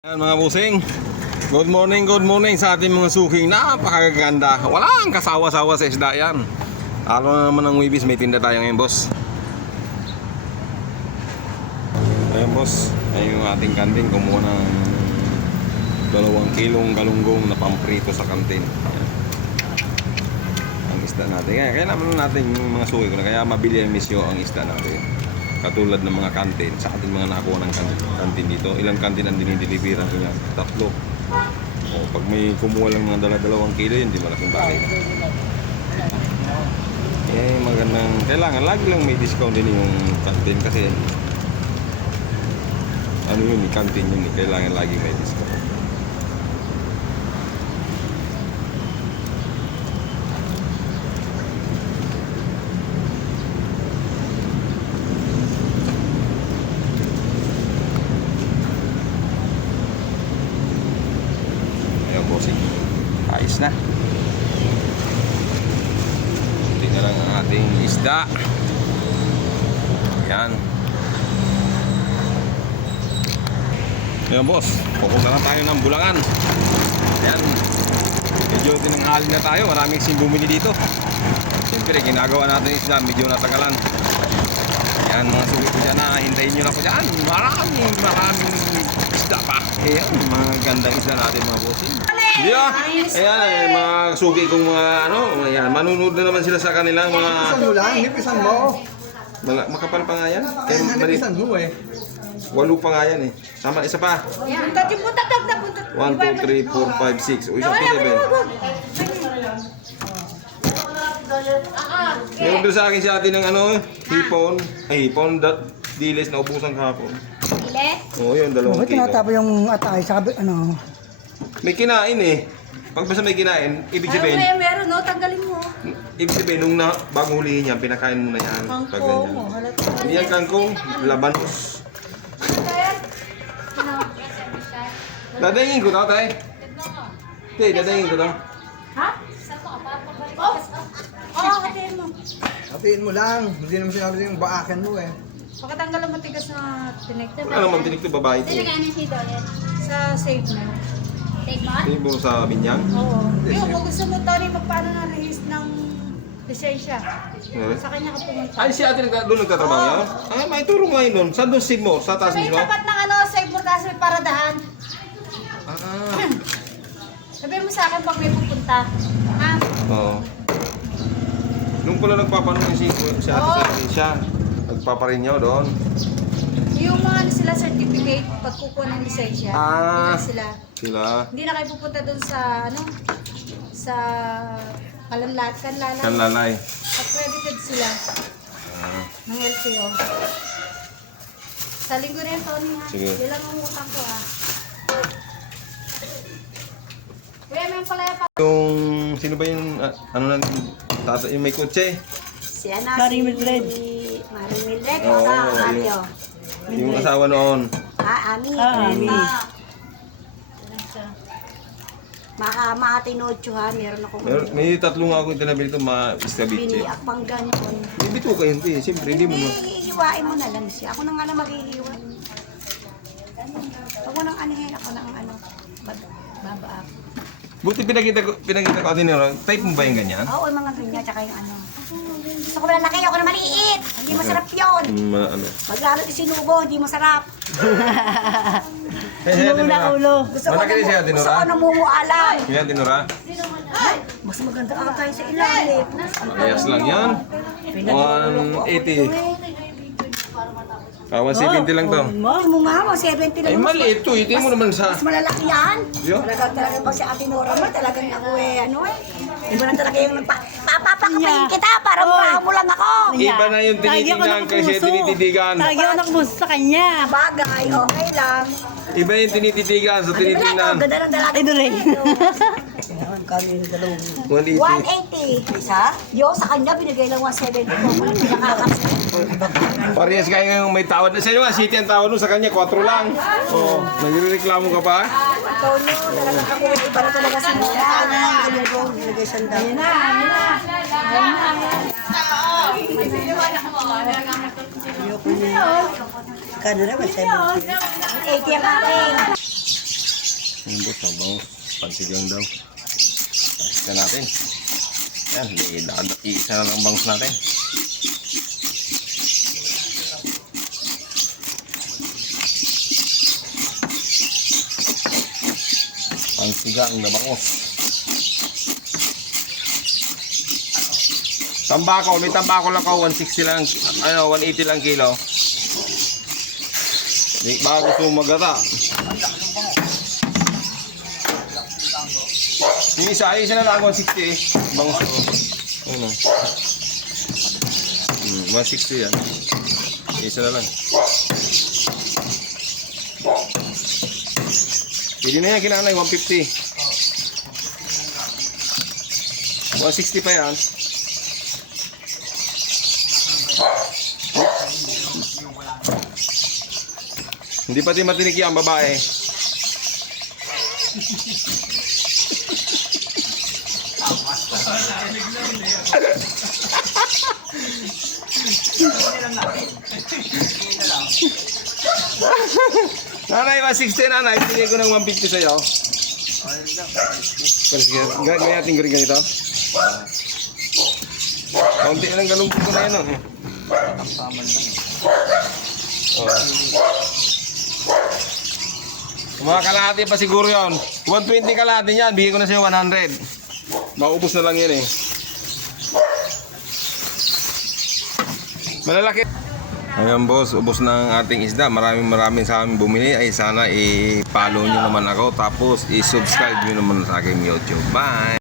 Yan mga busing, good morning sa ating mga suking napakaganda. Walang kasawa-sawa sa isda yan. Lalo na naman ng Wibis, may tinda tayo ngayon boss. Ayan boss, ayun yung ating kantin. Kumuha ng 2 kilong galunggong na pamprito sa kantin. Ayan. Ang isda natin, kailangan natin yung mga suki ko na kaya mabili ang misyo ang isda natin. Katulad ng mga kantin, sa ating mga nakuha ng kantin dito. Ilang kantin ang dinideliveran ko niya? 3. O, pag may kumuha lang mga 2 kilo, yun, di malaking bagay. Eh, magandang, kailangan lagi lang may discount din yung kantin kasi ano yun, kantin yun, kailangan lagi may discount. Ayos na. Tingnan lang ang ating isda. Yan. Yan boss, pupunta na tayo ng Bulangan. Yan. Medyo tinanghali na tayo, maraming kasing bumili dito. Siyempre ginagawa natin isda, medyo natagalan. Yan mga sulit ko dyan na, hintayin nyo na po dyan. Maraming isda pa. Ayan, mga gandang isda natin mga bossing. Yeah. Ayan, mga suki kong mga ano, ayan, manunod na naman sila sa kanilang mga... Hipisan mo lang, hipisan mo. Makapal pa nga yan. Hipisan mo eh. 8 pa nga yan eh. Sama, isa pa. 1, 2, 3, 4, 5, 6. O, isang pila ba yun? Meron doon sa akin si ate ng ano, hipon. Ay, hipon, dilis na ubusan kahapon. Dilis? Oo, yun, 2 Bakit kilo. tinatapos yung atay? Sabi, ano? May kinain eh. Pag basta may kinain, ibig Ay, sabihin, meron, no? Tanggalin mo. ibig sabihin, nung bago hulihin niya, pinakain mo na yan. Pag Kangkong, ganyan. halata. Hindi yan kangkong, labanos. Dadayingin ko to, tay. Tay, dadayingin ko to. Ha? Oh! Oo, hatiin mo. Hatiin mo lang. Hindi naman sinabi yung baakan mo eh. Pakatanggal ang matigas na tinik. Wala naman tinig to babae to. Sa save mo. Save mo? Hindi mo sa binyang. Oo. Yung kung gusto mo, Tony, magpaano ng release ng lisensya. Sa kanya ka pumunta. Ay, si ate doon nagtatrabaho yan? Ay, may turong ngayon doon. Saan doon SIM mo? Sa taas May mismo? tapat ng ano, save mo kasi may paradahan. Ah, Sabihin mo sa akin pag may pupunta. Ha? oo. Nung pala nagpapanong si ate sa siya, nagpaparin niya doon. Yung mga ano sila certificate, pagkukuha ng lisensya. Ah. Yun sila. Sila. Hindi na kayo pupunta doon sa ano, sa kanlalay. Kanlalay. Accredited sila Ah, ng LTO. Sa linggo na yun, Tony, ha? Sige. Yan lang ang utang ko, ha? Kuya, may palaya pa. yung, sino ba yung, ano na, yung may kotse? Si ano, Maring Mildred. Maring Mildred, Oo, Mario. yung asawa noon. Ami. Ami. Makatinodyo, ha? Meron akong May 3 nga ako yung tinabili ito, ma-istabiche. biniak pang ganyan. Hindi to kayo, hindi. Siyempre, hindi mo na. Hihiwain mo na lang siya. Ako na nga na maghihiwa. Huwag mo nang anihin. Ako nang ano, babaak. Buti pinakita ko atin nila. Type mo ba yung ganyan? Oo, yung mga ganyan, tsaka yung ano. Gusto ko na laki, ako na maliit. Hindi masarap yun. Ano? Maglalo isinubo, hindi masarap. Sinubo na ulo. Gusto ko Malaki din siya, gusto Tinora? ko namumualam. Yan, tinura. Ay, mas maganda ka tayo sa ilalim. Ayas lang yan. 180. 170 lang to. Ay, mo nga mo, 70 lang. Ay, maliit to. Ito mo naman sa... Mas malalaki yan. Yo. Talagang pag si Ate Nora mo, talagang ako ano Hindi mo na talaga yung papapakapain kita para mo lang ako. Iba na yung tinitingnan kasi tinititigan. Lagi ako nakamusta sa kanya. Bagay, okay lang. Iba yung tinititigan sa tinitingnan. Ganda ng dalaga. Ay, dali. Kami yung dalawang. 180. 180. Isa? Yo, sa kanya binigay lang 170 ko. Wala pinakakasya. Parehas kayo ngayong may tawad. Sa inyo nga, city ang tawad nun. Sa kanya, 4 lang. Oo. Nagrereklamo ka pa? Antonio, talagang ako. Iba na talaga sa Nora. Ano ko, binigay sanda. Ayan na, ayan na. Ayan na. Kano na ba? 70. 80 ang aking. Yung boss, ang bango. Pansigang daw. Isa natin. Yan, iisa na lang bangus natin. Pansigang na bangus. Tambako, may tambako lang ko, 160 lang, 180 lang kilo. Di ba gusto mo magata? Yung isa na lang 160 eh. Bangus ko. Ano? 160 yan. Isa na lang. Pili na yan, kinanay, 150. 160 pa yan. Hindi pati matinik yan, babae. Nanay, 160 nanay. Bigay ko ng 150 sa'yo. Gagawin natin ko rin ganito. Kaunti lang ganun ko na yun. Mga kalahati pa siguro yun. 120 kalahati yan. Bigay ko na sa'yo 100. Maubos na lang yan eh. Malalaki. Ayan boss, ubos na ang ating isda. Maraming sa amin bumili. Ay sana i-follow nyo naman ako. Tapos i-subscribe nyo naman sa aking YouTube. Bye!